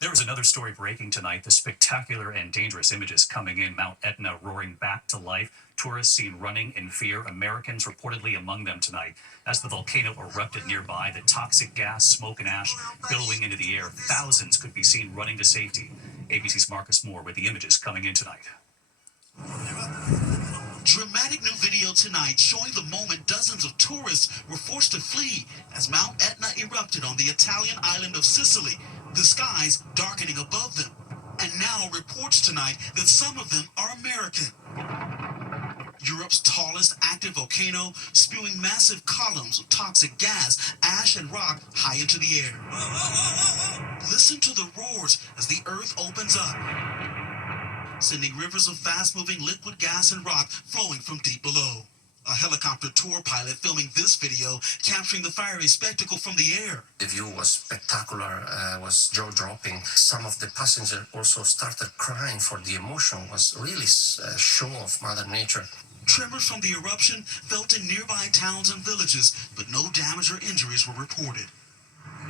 There is another story breaking tonight. The spectacular and dangerous images coming in. Mount Etna roaring back to life. Tourists seen running in fear. Americans reportedly among them tonight. As the volcano erupted nearby, the toxic gas, smoke, and ash billowing into the air. Thousands could be seen running to safety. ABC's Marcus Moore with the images coming in tonight. Dramatic new video tonight showing the moment dozens of tourists were forced to flee as Mount Etna erupted on the Italian island of Sicily, the skies darkening above them. And now reports tonight that some of them are American. Europe's tallest active volcano spewing massive columns of toxic gas, ash, and rock high into the air. Listen to the roars as the earth opens up, sending rivers of fast-moving liquid gas and rock flowing from deep below. A helicopter tour pilot filming this video, capturing the fiery spectacle from the air. The view was spectacular, was jaw-dropping. Some of the passengers also started crying for the emotion. It was really a show of Mother Nature. Tremors from the eruption felt in nearby towns and villages, but no damage or injuries were reported.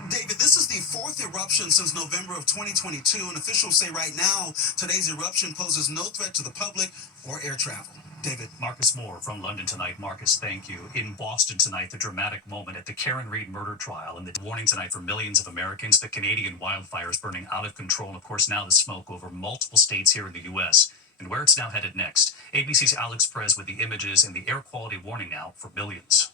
David, this is the fourth eruption since November of 2022, and officials say right now today's eruption poses no threat to the public or air travel. David. Marcus Moore from London tonight. Marcus, thank you. In Boston tonight, the dramatic moment at the Karen Read murder trial and the warning tonight for millions of Americans, the Canadian wildfires burning out of control, and of course now the smoke over multiple states here in the U.S. and where it's now headed next. ABC's Alex Perez with the images and the air quality warning now for millions.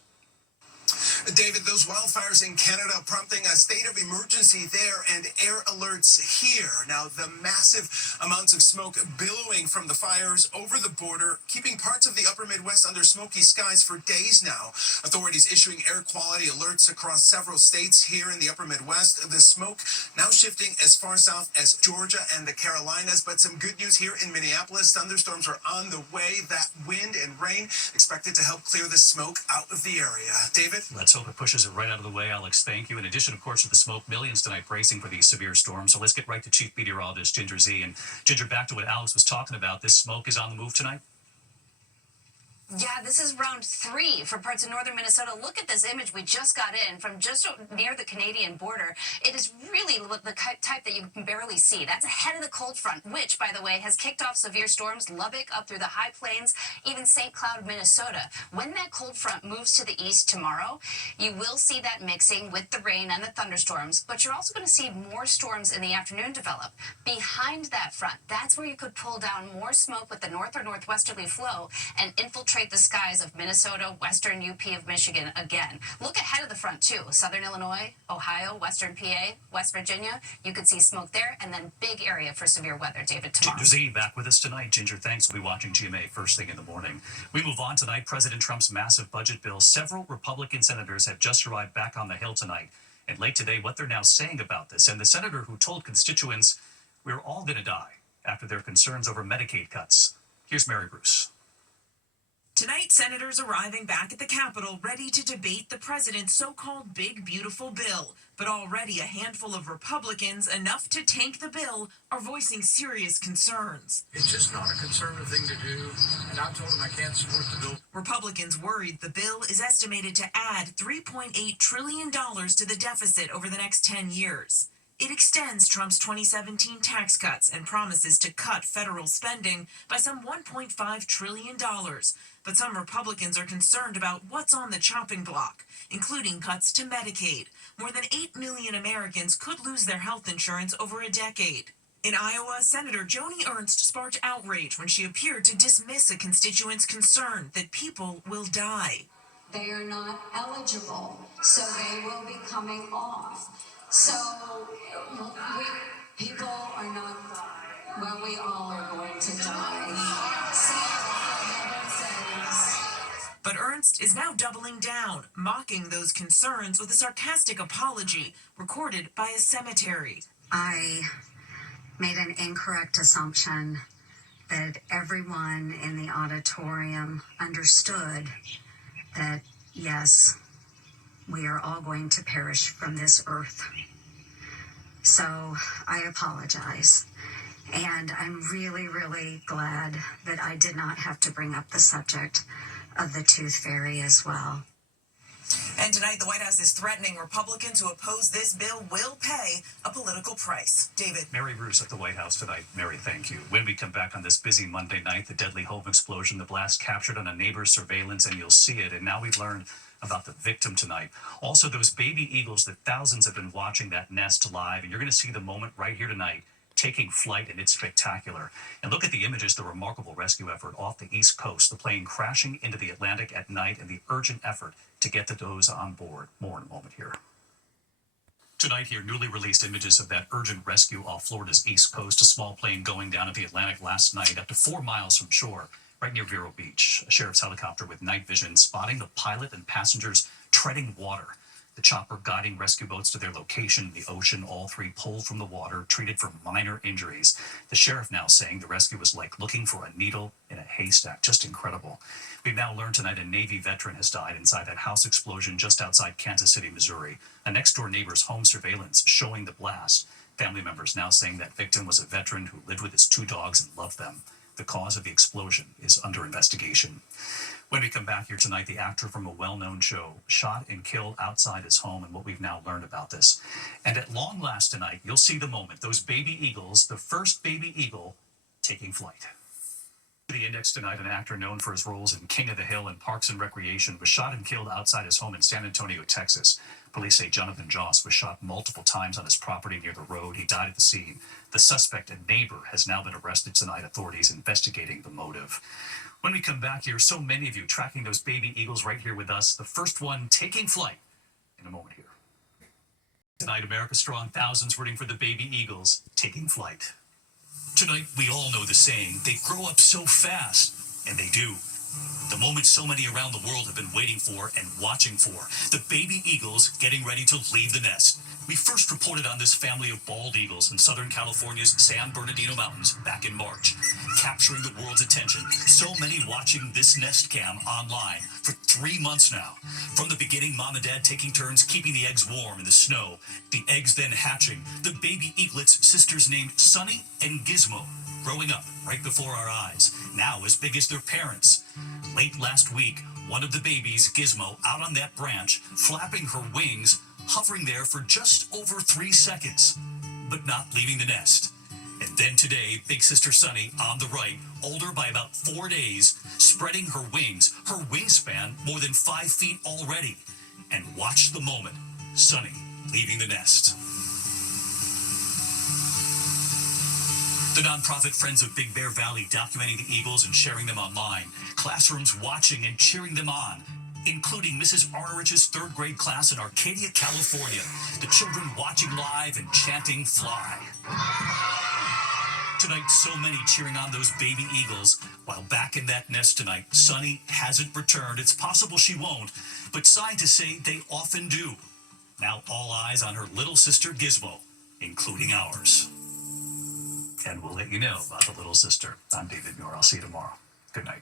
David, those wildfires in Canada prompting a state of emergency there and air alerts here. Now, the massive amounts of smoke billowing from the fires over the border, keeping parts of the upper Midwest under smoky skies for days now. Authorities issuing air quality alerts across several states here in the upper Midwest. The smoke now shifting as far south as Georgia and the Carolinas. But some good news here in Minneapolis. Thunderstorms are on the way. That wind and rain expected to help clear the smoke out of the area. David? Let's hope it pushes it right out of the way, Alex. Thank you. In addition, of course, to the smoke, millions tonight bracing for these severe storms. So let's get right to Chief Meteorologist Ginger Zee. And Ginger, back to what Alex was talking about. This smoke is on the move tonight? Yeah, this is round 3 for parts of northern Minnesota. Look at this image we just got in from just near the Canadian border. It is really the type that you can barely see. That's ahead of the cold front, which, by the way, has kicked off severe storms, Lubbock up through the high plains, even St. Cloud, Minnesota. When that cold front moves to the east tomorrow, you will see that mixing with the rain and the thunderstorms, but you're also going to see more storms in the afternoon develop. Behind that front, that's where you could pull down more smoke with the north or northwesterly flow and infiltrate the skies of Minnesota, western UP of Michigan again. Look ahead of the front, too. Southern Illinois, Ohio, western PA, West Virginia. You could see smoke there, and then big area for severe weather, David, tomorrow. Ginger Zee back with us tonight. Ginger, thanks. We'll be watching GMA first thing in the morning. We move on tonight. President Trump's massive budget bill. Several Republican senators have just arrived back on the Hill tonight. And late today, what they're now saying about this. And the senator who told constituents, we're all going to die after their concerns over Medicaid cuts. Here's Mary Bruce. Tonight, senators arriving back at the Capitol ready to debate the president's so-called big, beautiful bill. But already a handful of Republicans, enough to tank the bill, are voicing serious concerns. It's just not a conservative thing to do, and I told them I can't support the bill. Republicans worried the bill is estimated to add $3.8 trillion to the deficit over the next 10 years. It extends Trump's 2017 tax cuts and promises to cut federal spending by some $1.5 trillion. But some Republicans are concerned about what's on the chopping block, including cuts to Medicaid. More than 8 million Americans could lose their health insurance over a decade. In Iowa, Senator Joni Ernst sparked outrage when she appeared to dismiss a constituent's concern that people will die. They are not eligible, so they will be coming off. So people are not, well, we all are going to die. But Ernst is now doubling down, mocking those concerns with a sarcastic apology recorded by a cemetery. I made an incorrect assumption that everyone in the auditorium understood that, yes, we are all going to perish from this earth. So I apologize. And I'm really, really glad that I did not have to bring up the subject of the Tooth Fairy as well. And tonight, the White House is threatening Republicans who oppose this bill will pay a political price. David. Mary Bruce at the White House tonight. Mary, thank you. When we come back on this busy Monday night, the deadly home explosion, the blast captured on a neighbor's surveillance, and you'll see it. And now we've learned about the victim tonight. Also, those baby eagles that thousands have been watching that nest live, and you're going to see the moment right here tonight taking flight, and it's spectacular. And look at the images, the remarkable rescue effort off the East Coast, the plane crashing into the Atlantic at night, and the urgent effort to get the does on board. More in a moment here. Tonight here, newly released images of that urgent rescue off Florida's East Coast, a small plane going down in the Atlantic last night, up to 4 miles from shore, right near Vero Beach. A sheriff's helicopter with night vision spotting the pilot and passengers treading water. The chopper guiding rescue boats to their location in the ocean, all three pulled from the water, treated for minor injuries. The sheriff now saying the rescue was like looking for a needle in a haystack. Just incredible. We've now learned tonight a Navy veteran has died inside that house explosion just outside Kansas City, Missouri. A next-door neighbor's home surveillance showing the blast. Family members now saying that victim was a veteran who lived with his 2 dogs and loved them. The cause of the explosion is under investigation. When we come back here tonight, the actor from a well-known show shot and killed outside his home, and what we've now learned about this. And at long last tonight, you'll see the moment, those baby eagles, the first baby eagle taking flight. The Index tonight, an actor known for his roles in King of the Hill and Parks and Recreation, was shot and killed outside his home in San Antonio, Texas. Police say Jonathan Joss was shot multiple times on his property near the road. He died at the scene. The suspect, a neighbor, has now been arrested tonight. Authorities investigating the motive. When we come back here, so many of you tracking those baby eagles right here with us. The first one taking flight in a moment here. Tonight, America Strong, thousands rooting for the baby eagles taking flight. Tonight, we all know the saying, they grow up so fast, and they do. The moment so many around the world have been waiting for and watching for, the baby eagles getting ready to leave the nest. We first reported on this family of bald eagles in Southern California's San Bernardino Mountains back in March, capturing the world's attention. So many watching this nest cam online for 3 months now. From the beginning, mom and dad taking turns keeping the eggs warm in the snow, the eggs then hatching, the baby eaglets' sisters named Sunny and Gizmo, growing up right before our eyes, now as big as their parents. Late last week, one of the babies, Gizmo, out on that branch, flapping her wings, hovering there for just over 3 seconds, but not leaving the nest. And then today, big sister Sunny on the right, older by about 4 days, spreading her wings, her wingspan more than 5 feet already. And watch the moment, Sunny leaving the nest. The nonprofit Friends of Big Bear Valley documenting the eagles and sharing them online. Classrooms watching and cheering them on, including Mrs. Arnerich's 3rd grade class in Arcadia, California. The children watching live and chanting fly. Tonight, so many cheering on those baby eagles. While back in that nest tonight, Sunny hasn't returned. It's possible she won't, but scientists say they often do. Now all eyes on her little sister Gizmo, including ours. And we'll let you know about the little sister. I'm David Muir. I'll see you tomorrow. Good night.